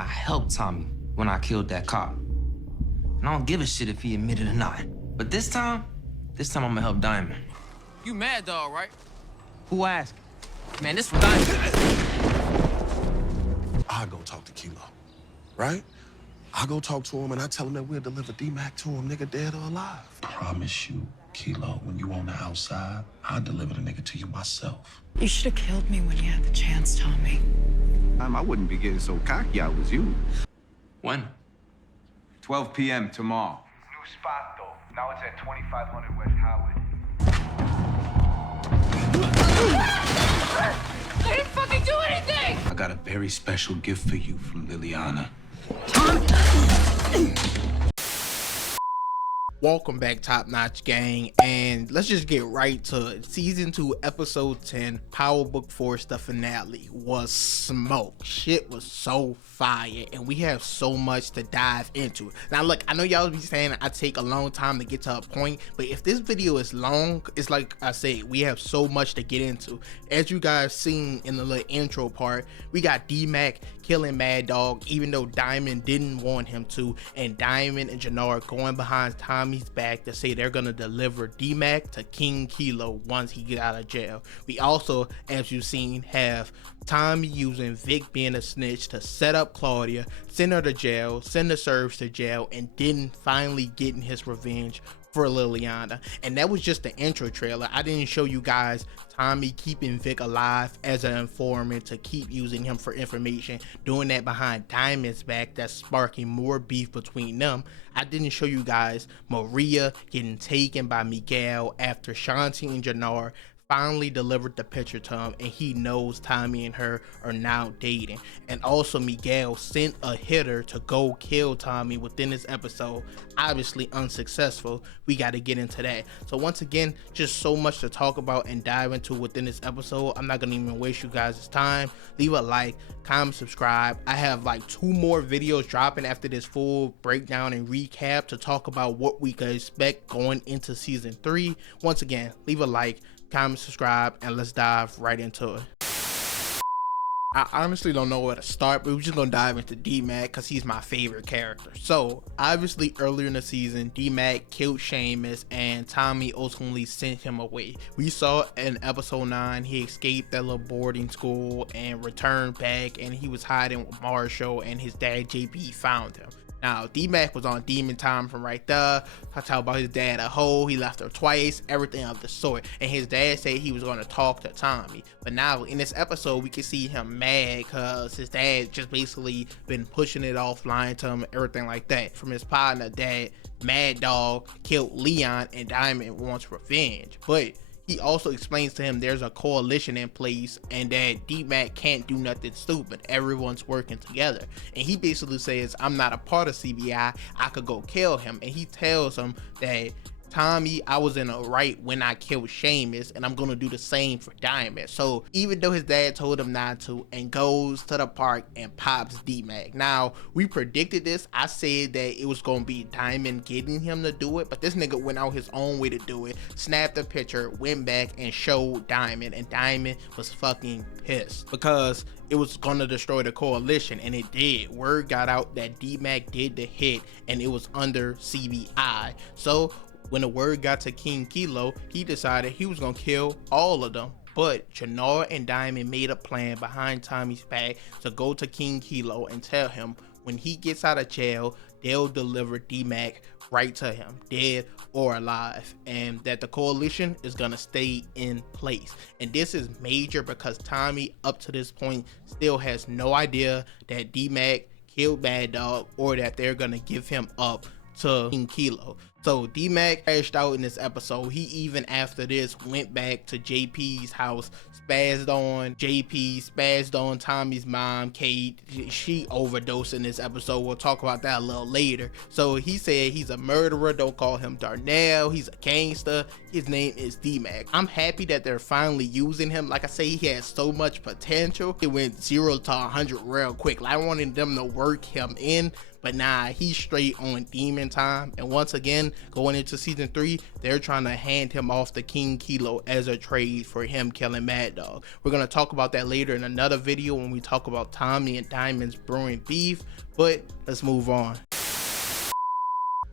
I helped Tommy when I killed that cop. And I don't give a shit if he admitted or not. But this time I'm gonna help Diamond. You mad dog, right? Who asked? Man, this for Diamond. I go talk to Kilo, right? I go talk to him and I tell him that we'll deliver D-Mac to him, nigga, dead or alive. Promise you, Kilo, when you on the outside, I'll deliver the nigga to you myself. You should have killed me when you had the chance, Tommy. I wouldn't be getting so cocky I was you. When? 12 p.m. tomorrow. New spot, though. Now it's at 2500 West Howard. I didn't fucking do anything! I got a very special gift for you from Liliana. Welcome back, Top Notch Gang, and let's just get right to it. Season 2, Episode 10, Power Book Force, the finale was smoke. Shit was so fire, and we have so much to dive into. Now look, I know y'all be saying I take a long time to get to a point, but if this video is long, it's like I said, we have so much to get into. As you guys seen in the little intro part, we got D-Mac killing Mad Dog even though Diamond didn't want him to, and Diamond and Jannar going behind Tommy's back to say they're gonna deliver D-Mac to King Kilo once he get out of jail. We also, as you've seen, have Tommy using Vic being a snitch to set up Claudia, send her to jail, send the serves to jail, and then finally getting his revenge for Liliana. And that was just the intro trailer. I didn't show you guys Tommy keeping Vic alive as an informant to keep using him for information, doing that behind Diamond's back, that's sparking more beef between them. I didn't show you guys Maria getting taken by Miguel after Shanti and Jannar finally delivered the picture to him, and he knows Tommy and her are now dating. And also Miguel sent a hitter to go kill Tommy within this episode, obviously unsuccessful. We got to get into that. So once again, just so much to talk about and dive into within this episode. I'm not gonna even waste you guys' time. Leave a like, comment, subscribe. I have like 2 more videos dropping after this full breakdown and recap to talk about what we could expect going into season 3. Once again, leave a like, comment, subscribe, and let's dive right into it. I honestly don't know where to start, but we're just gonna dive into D-Mac because he's my favorite character. So obviously earlier in the season, D-Mac killed Seamus and Tommy ultimately sent him away. We saw in episode 9 he escaped that little boarding school and returned back, and he was hiding with Marshall, and his dad JP found him. Now, D-Mac was on demon time from right there. I talk about his dad a hoe, he left her twice, everything of the sort. And his dad said he was going to talk to Tommy. But now, in this episode, we can see him mad because his dad just basically been pushing it off, lying to him, everything like that. From his partner that Mad Dog killed Leon and Diamond wants revenge. But he also explains to him there's a coalition in place and that D-Mac can't do nothing stupid. Everyone's working together. And he basically says, I'm not a part of CBI. I could go kill him. And he tells him that, Tommy, I was in the right when I killed Seamus, and I'm gonna do the same for Diamond. So even though his dad told him not to, and goes to the park and pops D-Mac. Now, we predicted this. I said that it was gonna be Diamond getting him to do it, but this nigga went out his own way to do it, snapped a picture, went back and showed Diamond, and Diamond was fucking pissed because it was gonna destroy the coalition, and it did. Word got out that D-Mac did the hit and it was under CBI. So when the word got to King Kilo, he decided he was gonna kill all of them. But Jannar and Diamond made a plan behind Tommy's back to go to King Kilo and tell him when he gets out of jail, they'll deliver D-Mac right to him, dead or alive, and that the coalition is gonna stay in place. And this is major because Tommy, up to this point, still has no idea that D-Mac killed Mad Dog or that they're gonna give him up to King Kilo. So D-Mac crashed out in this episode. He even after this went back to JP's house, spazzed on JP, spazzed on Tommy's mom, Kate. She overdosed in this episode. We'll talk about that a little later. So he said he's a murderer. Don't call him Darnell. He's a gangster. His name is D-Mac. I'm happy that they're finally using him. Like I say, he has so much potential. It went 0 to 100 real quick. Like, I wanted them to work him in, but nah, he's straight on demon time. And once again, then going into season 3, they're trying to hand him off to King Kilo as a trade for him killing Mad Dog. We're gonna talk about that later in another video when we talk about Tommy and Diamond's brewing beef, but let's move on.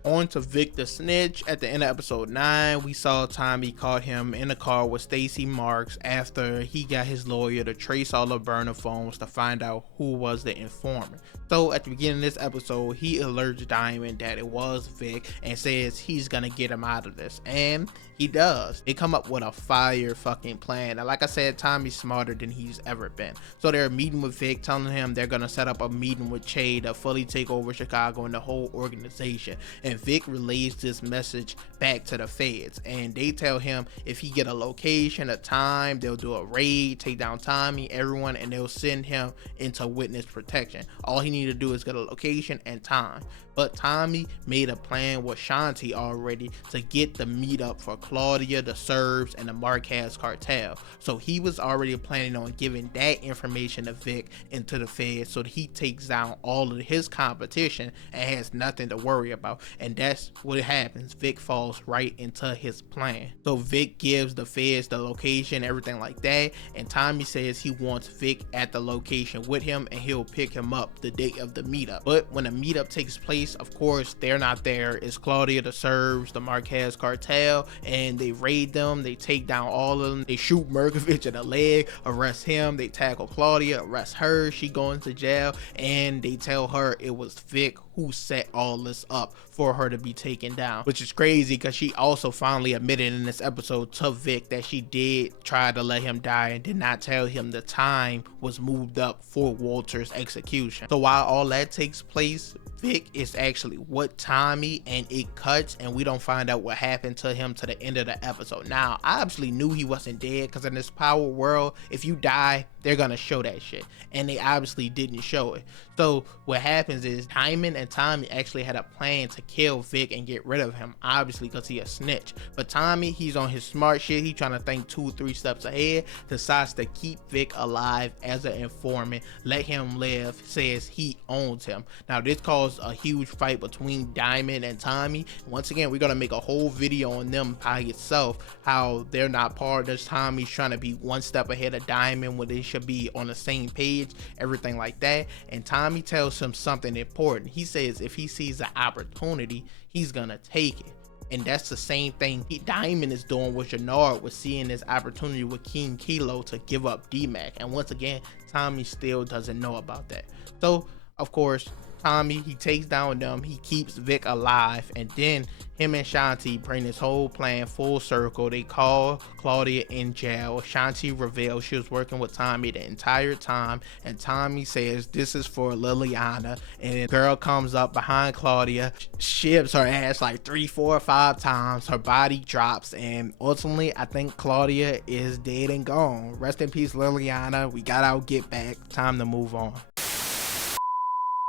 On to Vic the Snitch. At the end of episode 9, we saw Tommy caught him in the car with Stacy Marks after he got his lawyer to trace all the burner phones to find out who was the informant. So at the beginning of this episode, he alerts Diamond that it was Vic and says he's gonna get him out of this, and he does. They come up with a fire fucking plan, and like I said, Tommy's smarter than he's ever been. So they're meeting with Vic, telling him they're gonna set up a meeting with Che to fully take over Chicago and the whole organization, and Vic relays this message back to the feds, and they tell him if he get a location, a time, they'll do a raid, take down Tommy, everyone, and they'll send him into witness protection. All he needs to do is get a location and time. But Tommy made a plan with Shanti already to get the meetup for Claudia, the Serbs, and the Marquez cartel. So he was already planning on giving that information to Vic and to the feds so that he takes down all of his competition and has nothing to worry about. And that's what happens. Vic falls right into his plan. So Vic gives the feds the location, everything like that, and Tommy says he wants Vic at the location with him and he'll pick him up the day of the meetup. But when the meetup takes place, of course they're not there. It's Claudia, the Serbs, the Marquez cartel, and they raid them. They take down all of them. They shoot Merkovich in the leg, arrest him. They tackle Claudia, arrest her. She going to jail, and they tell her it was Vic who set all this up for her to be taken down, which is crazy because she also finally admitted in this episode to Vic that she did try to let him die and did not tell him the time was moved up for Walter's execution. So while all that takes place, Vic is actually with Tommy, and it cuts and we don't find out what happened to him to the end of the episode. Now, I obviously knew he wasn't dead because in this power world, if you die, they're gonna show that shit, and they obviously didn't show it. So what happens is Diamond and Tommy actually had a plan to kill Vic and get rid of him, obviously because he a snitch. But Tommy, he's on his smart shit. He trying to think 2 or 3 steps ahead, decides to keep Vic alive as an informant, let him live, says he owns him. Now this caused a huge fight between Diamond and Tommy. Once again, we're gonna make a whole video on them by itself, how they're not partners. Tommy's trying to be 1 step ahead of Diamond when they should be on the same page, everything like that. And Tommy tells him something important. He says if he sees an opportunity, he's gonna take it. And that's the same thing Diamond is doing with Jannard, with seeing this opportunity with King Kilo to give up D-Mac. And once again, Tommy still doesn't know about that. So of course, Tommy, he takes down them, he keeps Vic alive, and then him and Shanti bring this whole plan full circle. They call Claudia in jail. Shanti reveals she was working with Tommy the entire time, and Tommy says this is for Liliana, and the girl comes up behind Claudia, shivs her ass like 3, 4, 5 times. Her body drops, and ultimately I think Claudia is dead and gone. Rest in peace, Liliana. We got our get back. Time to move on.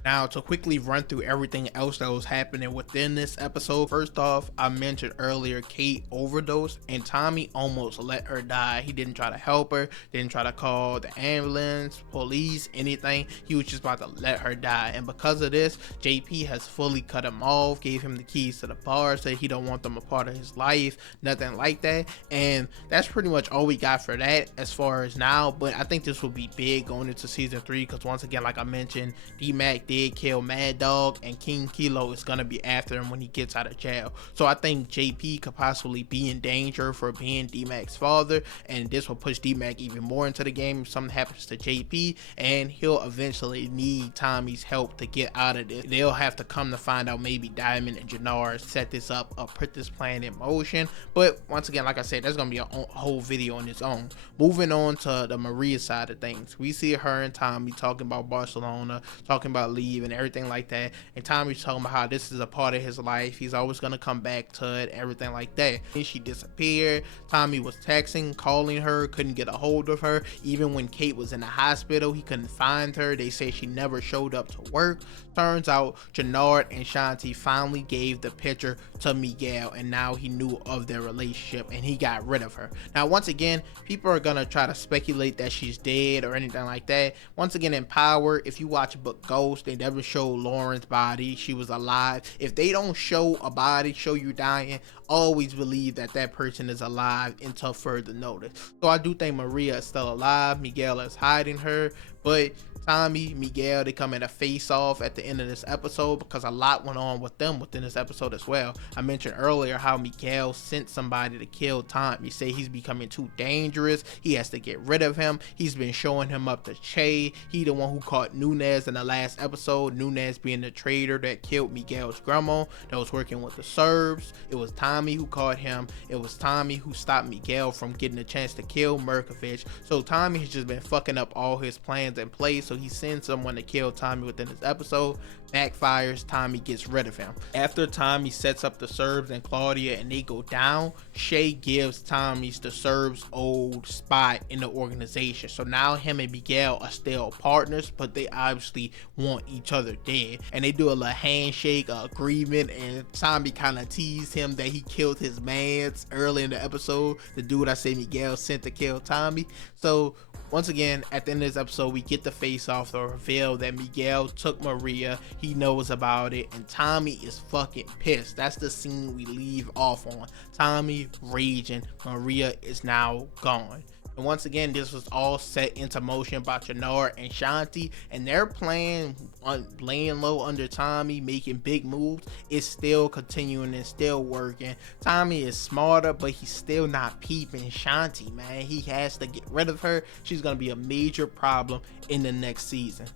Now, to quickly run through everything else that was happening within this episode, first off, I mentioned earlier Kate overdosed and Tommy almost let her die. He didn't try to help her, didn't try to call the ambulance, police, anything. He was just about to let her die. And because of this, JP has fully cut him off, gave him the keys to the bar, said he don't want them a part of his life, nothing like that. And that's pretty much all we got for that as far as now. But I think this will be big going into season 3 because once again, like I mentioned, D-Mac did kill Mad Dog, and King Kilo is gonna be after him when he gets out of jail. So I think JP could possibly be in danger for being D-Mac's father, and this will push D-Mac even more into the game if something happens to JP, and he'll eventually need Tommy's help to get out of this. They'll have to come to find out maybe Diamond and Jannard set this up or put this plan in motion. But once again, like I said, there's gonna be a whole video on its own. Moving on to the Maria side of things, we see her and Tommy talking about Barcelona, talking about leave and everything like that, and Tommy's talking about how this is a part of his life, he's always gonna come back to it, everything like that. And she disappeared. Tommy was texting, calling her, couldn't get a hold of her. Even when Kate was in the hospital, he couldn't find her. They say she never showed up to work. Turns out Jannard and Shanti finally gave the picture to Miguel, and now he knew of their relationship and he got rid of her. Now once again, people are gonna try to speculate that she's dead or anything like that. Once again, in Power, if you watch book Ghost, They never show Lauren's body. She was alive. If they don't show a body, show you dying, always believe that that person is alive until further notice. So I do think Maria is still alive. Miguel is hiding her, but Tommy, Miguel, they come in a face-off at the end of this episode because a lot went on with them within this episode as well. I mentioned earlier how Miguel sent somebody to kill Tommy. Say he's becoming too dangerous. He has to get rid of him. He's been showing him up to Che. He the one who caught Nunez in the last episode. Nunez being the traitor that killed Miguel's grandma that was working with the Serbs. It was Tommy who caught him. It was Tommy who stopped Miguel from getting a chance to kill Merkovich. So Tommy has just been fucking up all his plans in place. So he sends someone to kill Tommy within this episode. Backfires. Tommy gets rid of him. After Tommy sets up the Serbs and Claudia and they go down, Shay gives Tommy's the Serbs' old spot in the organization. So now him and Miguel are still partners, but they obviously want each other dead. And they do a little handshake agreement, and Tommy kind of teased him that he killed his mans early in the episode. The dude I say Miguel sent to kill Tommy. So once again, at the end of this episode, we get the face-off, the reveal that Miguel took Maria. He knows about it, and Tommy is fucking pissed. That's the scene we leave off on. Tommy raging. Maria is now gone. And once again, this was all set into motion by Jannar and Shanti, and their plan on laying low under Tommy, making big moves, is still continuing and still working. Tommy is smarter, but he's still not peeping Shanti, man. He has to get rid of her. She's gonna be a major problem in the next season.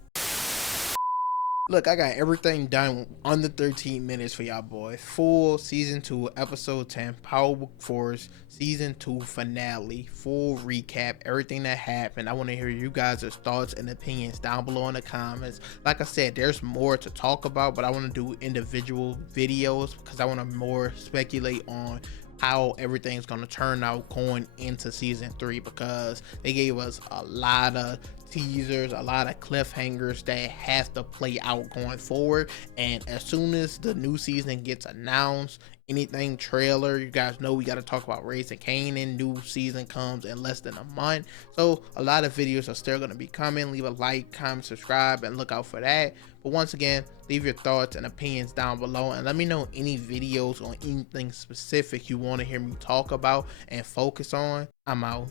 Look, I got everything done under 13 minutes for y'all boys. Full season 2, episode 10, Power Book Force, season 2 finale, full recap, everything that happened. I want to hear you guys' thoughts and opinions down below in the comments. Like I said, there's more to talk about, but I want to do individual videos because I want to more speculate on how everything's going to turn out going into season 3, because they gave us a lot of teasers, a lot of cliffhangers that have to play out going forward. And as soon as the new season gets announced, anything trailer, you guys know we got to talk about Raising Kanan. New season comes in less than a month, so a lot of videos are still going to be coming. Leave a like, comment, subscribe, and look out for that. But once again, leave your thoughts and opinions down below, and let me know any videos on anything specific you want to hear me talk about and focus on. I'm out.